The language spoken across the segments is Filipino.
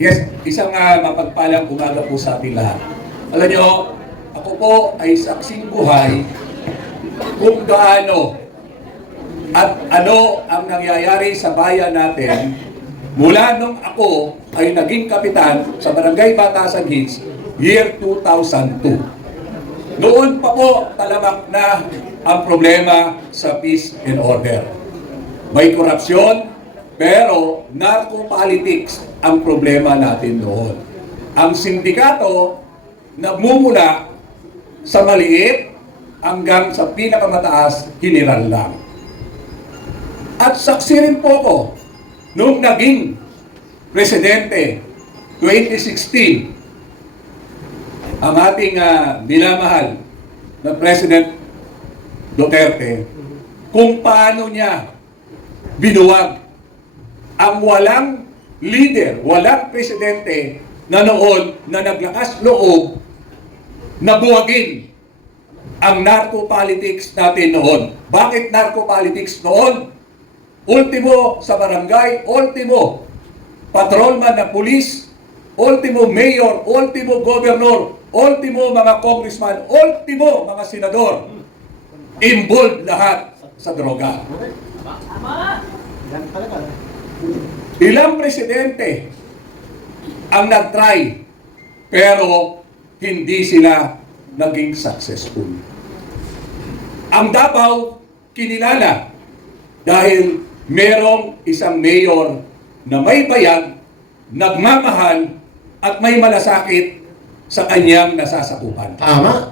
Yes, isang mapagpalang umaga po sa ating lahat. Alam nyo, ako po ay saksing buhay kung gaano at ano ang nangyayari sa bayan natin mula nung ako ay naging kapitan sa Barangay Batasan Hills, year 2002. Noon pa po talamak na ang problema sa peace and order. May korupsyon, pero narco-politics ang problema natin noon. Ang sindikato nagmumula sa maliit hanggang sa pinakamataas, general lang. At saksi rin po ko nung naging presidente 2016 ang ating minamahal na President Duterte kung paano niya binuwag ang walang leader, walang presidente na noon na naglakas loob na buwagin ang narco-politics natin noon. Bakit narco-politics noon? Ultimo sa barangay, ultimo patrolman na pulis, ultimo mayor, ultimo gobernador, ultimo mga congressman, ultimo mga senador. Involved lahat sa droga. Ilang presidente ang nag-try pero hindi sila naging successful. Ang Davao kinilala dahil merong isang mayor na may bayag, nagmamahal at may malasakit sa kanyang nasasakupan. Tama.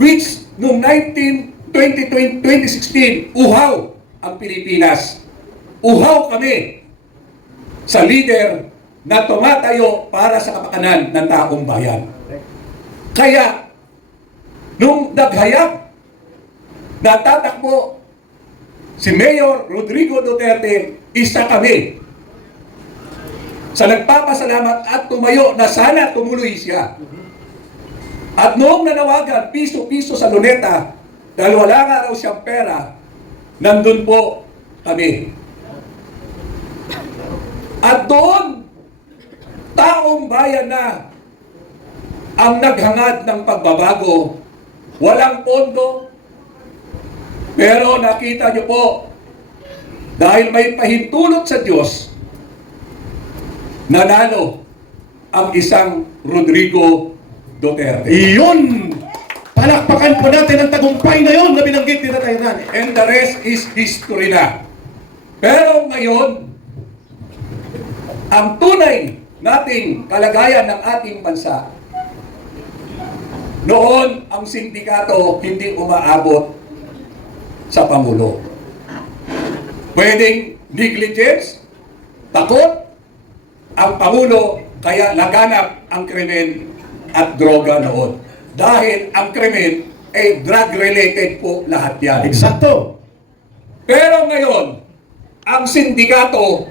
Which noong 2016, uhaw ang Pilipinas. Uhaw kami sa leader na tumatayo para sa kapakanan ng taong bayan. Kaya, nung naghayag, natatakbo si Mayor Rodrigo Duterte, isa kami sa nagpapasalamat at tumayo na sana tumuloy siya. At noong nanawagan, piso-piso sa luneta, dahil wala nga raw siyang pera, nandun po kami. At doon, taong bayan na ang naghangad ng pagbabago. Walang pondo. Pero nakita niyo po, dahil may pahintulot sa Diyos, nanalo ang isang Rodrigo Duterte. Iyon! Palakpakan po natin ang tagumpay na yun na binanggit ni Tatay Rani. And the rest is history na. Pero ngayon, ang tunay nating kalagayan ng ating bansa, noon ang sindikato hindi umaabot sa Pangulo. Pwedeng negligence, takot ang Pangulo, kaya laganap ang krimen at droga noon. Dahil ang krimen ay drug-related po lahat yan. Eksakto. Pero ngayon, ang sindikato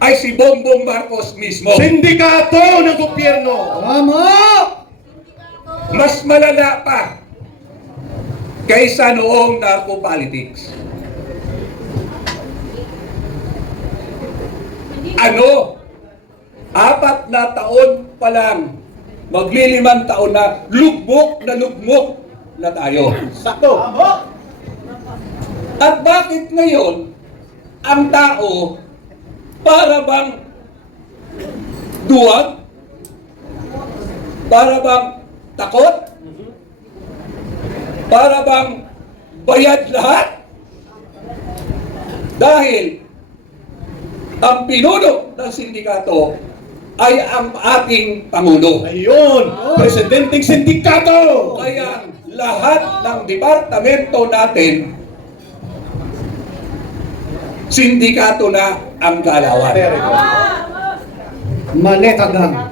ay si Bongbong Marcos mismo. Sindikato ng gobyerno. Tama! Mas malala pa kaysa noong narco-politics. Ano? 4 na taon pa lang, magli5 taon na lugmok na tayo. Sakto. At bakit ngayon, ang tao para bang duwag? Para bang takot? Para bang bayad lahat? Dahil ang pinuno ng sindikato ay ang ating Pangulo. Ayun! Presidenteng sindikato! Kaya lahat ng departamento natin, sindikato na ang galawan. Manetagang.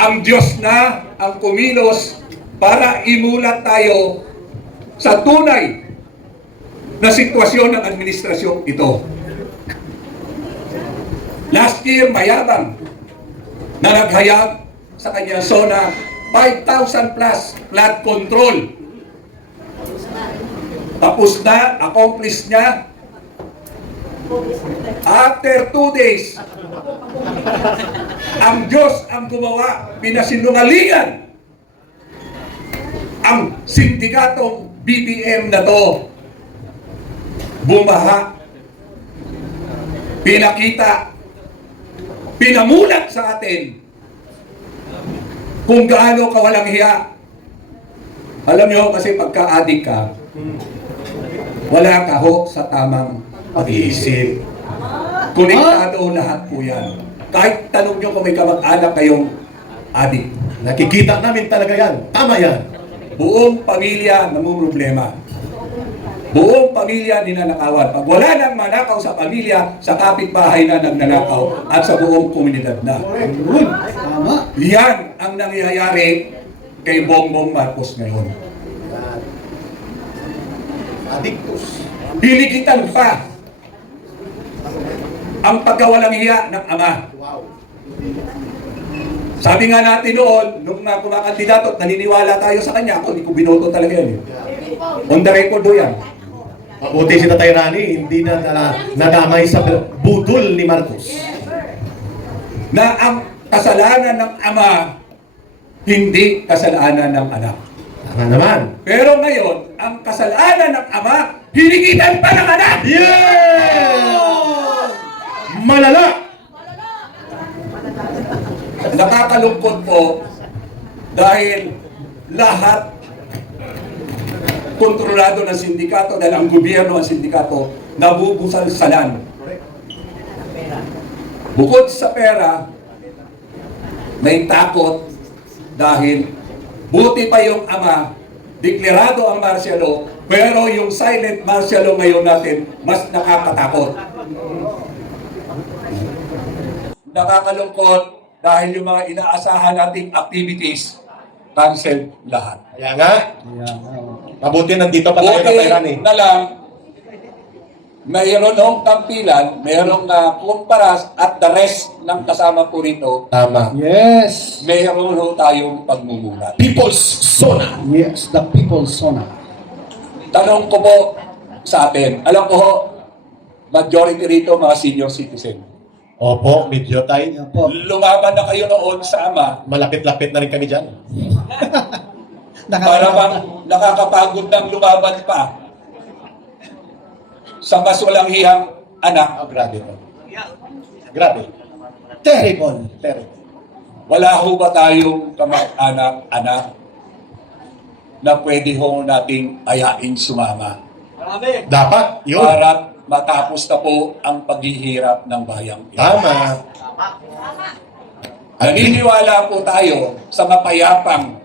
Ang Diyos na ang kumilos para imulat tayo sa tunay na sitwasyon ng administrasyong ito. Last year, mayabang na naghayag sa kanyang zona 5,000 plus flood control. Tapos na, accomplished niya. After 2 days, ang Diyos ang gumawa, pinasinungalingan ang sindikatong BBM na to. Bumaha, pinakita, pinamulat sa atin kung gaano kawalang hiya. Alam nyo, kasi pagka-addict ka, wala ka ho sa tamang pag-iisip. Konektado lahat po yan. Kahit tanong nyo kung may kamag-anak kayong addict. Nakikita namin talaga yan. Tama yan. Buong pamilya namumroblema. Buong pamilya ninanakawan. Pag wala nang manakaw sa pamilya, sa kapitbahay na nagnanakaw at sa buong komunidad na. Tama. Yan ang nangyayari kay Bongbong Marcos ngayon. Addictus. Hinigitan pa ang pagkawalang hiya ng ama. Sabi nga natin noon, nung kumakandidato at naniniwala tayo sa kanya, ako, hindi ko binoto talaga yan. On the record do yan. Mabuti si Tatay Rani, hindi na nadamay sa budol ni Marcos. Na ang kasalanan ng ama, hindi kasalanan ng anak. Tama naman. Pero ngayon, ang kasalanan ng ama, hinigitan pa ng anak! Yeah! Malala! Nakakalungkot po dahil lahat kontrolado ng sindikato dahil ang gobyerno ang sindikato nabubusalsalan. Bukod sa pera, may takot dahil buti pa yung ama, deklarado ang martial law, pero yung silent martial law ngayon natin mas nakakatakot. Nakakalungkot dahil yung mga inaasahan nating activities, cancel lahat. Kaya nga, mabuti nandito pa tayo, Tatay Rani. Na lang, mayroon ng tampilan, mayroong kumparas at the rest ng kasama po rito, Tama. Yes. mayroon ho tayong pagmumulat. People's Zona. Yes, the people's zona. Tanong ko po sa atin, alam ko ho, majority rito mga senior citizen. Opo, medyo tayo. Yan po. Lumaban na kayo noon sa ama, Malapit-lapit na rin kami dyan. para bang nakakapagod ng lumaban pa sa mas walang hiyang anak. Oh, grabe po. Grabe. Terrible. Terrible. Wala ho ba tayong kamag-anak na pwede ho nating ayain sumama Dapat, yun. para matapos na po ang paghihirap ng bayang ito? Tama. Naniniwala po tayo sa mapayapang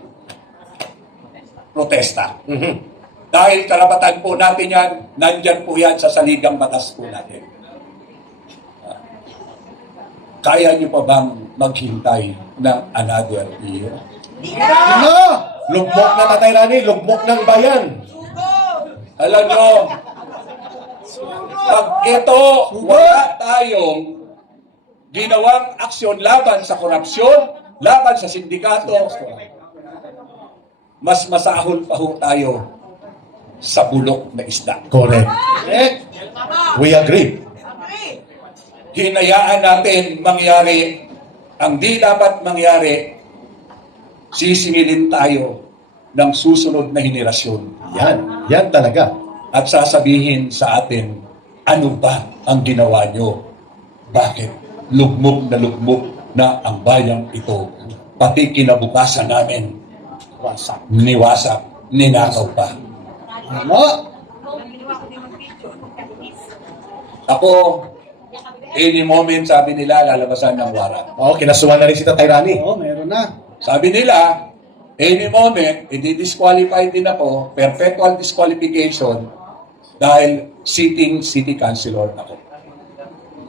protesta. Mhm. Dahil karapatan po natin yan, nandyan po yan sa saligang batas po natin. Kaya nyo pa bang maghintay ng another year? Ano? Lugmok na, Tatay Rani. Lugmok ng bayan. Alam nyo, pag ito wala tayong ginawang aksyon laban sa korupsyon, laban sa sindikato, mas masahol pa ho tayo sa bulok na isda. Correct. We agree. Hinayaan natin mangyari ang di dapat mangyari, sisingilin tayo ng susunod na henerasyon. Yan. Yan talaga. At sasabihin sa atin, ano ba ang ginawa nyo? Bakit? Lugmok na ang bayang ito. Pati kinabukasan namin, niwasak, ninakaw pa. Ano? Ako, any moment, sabi nila, lalabasan ng waran. Oo, kinasuhan na rin si Tatay Rani. Oo, meron na. Sabi nila, any moment, i-disqualify din ako, perpetual disqualification, dahil sitting city councilor ako.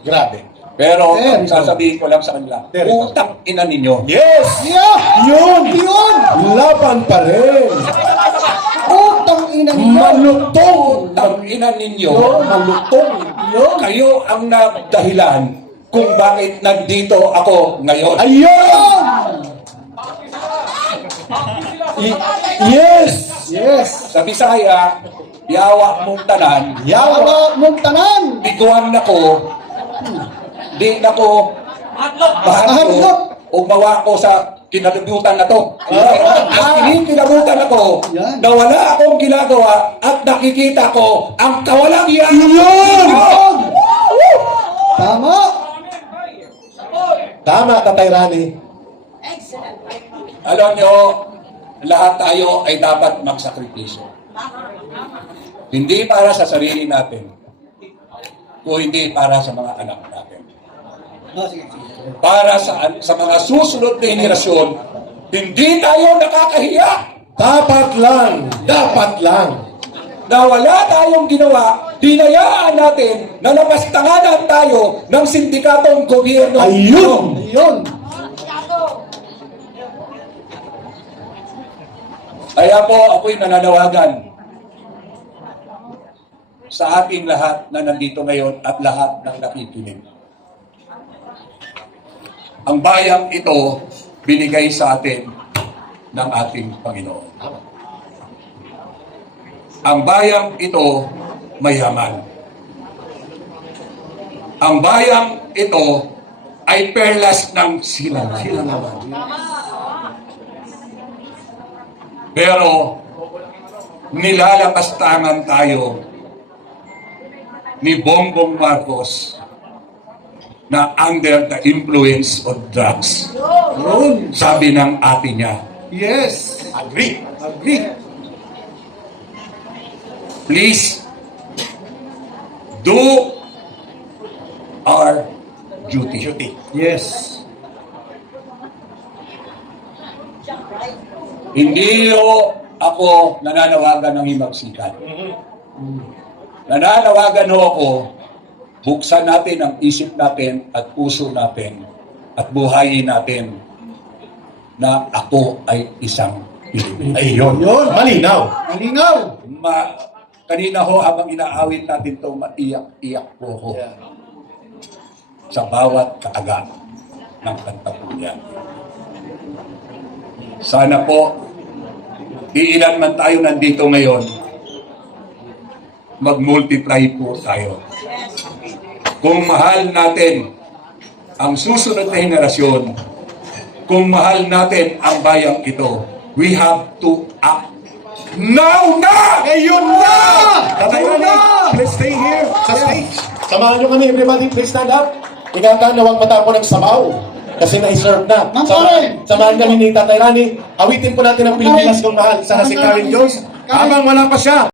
Grabe. Pero, Eh, ang sasabihin ko lang sa kanila, Terrible. utang ina ninyo. Yes! Yeah! Yun! Yun! Laban pa rin! Utang ina mo. Malutong! Utang ina ninyo. Malutong! Yun! Kayo ang nagdahilan kung bakit nandito ako ngayon. Ayun! Yes! Yes. Sa Bisaya, yawa mong tanan, Yawa mong tanan. biguan na ko, di na ko Mahadlok. mahadlok o mawa ko sa kinabubutan na to. At kinabubutan ako Yan. na wala akong ginagawa at nakikita ko ang kawalang yan. Yun! Tama. Tama, Tatay Rani. Alam nyo, lahat tayo ay dapat magsakripisyo. Hindi para sa sarili natin, o hindi para sa mga anak natin. Para sa mga susunod na henerasyon, hindi tayo nakakahiya Dapat lang. na wala tayong ginawa, hinayaan natin na napastanganan tayo ng sindikatong gobyerno. Ayun! Ayun. Kaya po ako'y nananawagan sa ating lahat na nandito ngayon at lahat ng nakikinig. Ang bayang ito binigay sa atin ng ating Panginoon. Ang bayang ito mayaman. Ang bayang ito ay perlas ng silangawan. Pero nilalapastangan tayo ni Bongbong Marcos na under the influence of drugs. Yun. Sabi ng ate niya. Yes. Agree. Please do our duty. Yes. Hindi ako nananawagan ng himagsikan. Nananawagan ako, buksan natin ang isip natin at puso natin at buhayin natin na ako ay isang Pilipino. Ayun. Yun. Malinaw. Malinaw. Kanina ho, habang inaawit natin ito, maiyak-iyak po ako sa bawat kaaga ng kanta po yan. Sana po, iilan man tayo nandito ngayon, mag-multiply po tayo. Kung mahal natin ang susunod na henerasyon, kung mahal natin ang bayang ito, we have to act now na! Ayun na! Tatay Ayun Rani, na! please stay here sa stage. Samahan nyo kami, everybody, please stand up. Ingatan na huwag matapo ng sabaw. Kasi na-serve na. Ma'am Karen! Samahan kami ni Tatay Rani. Awitin po natin ang Pilipinas kung mahal sa si Karen Jones. Habang wala pa siya.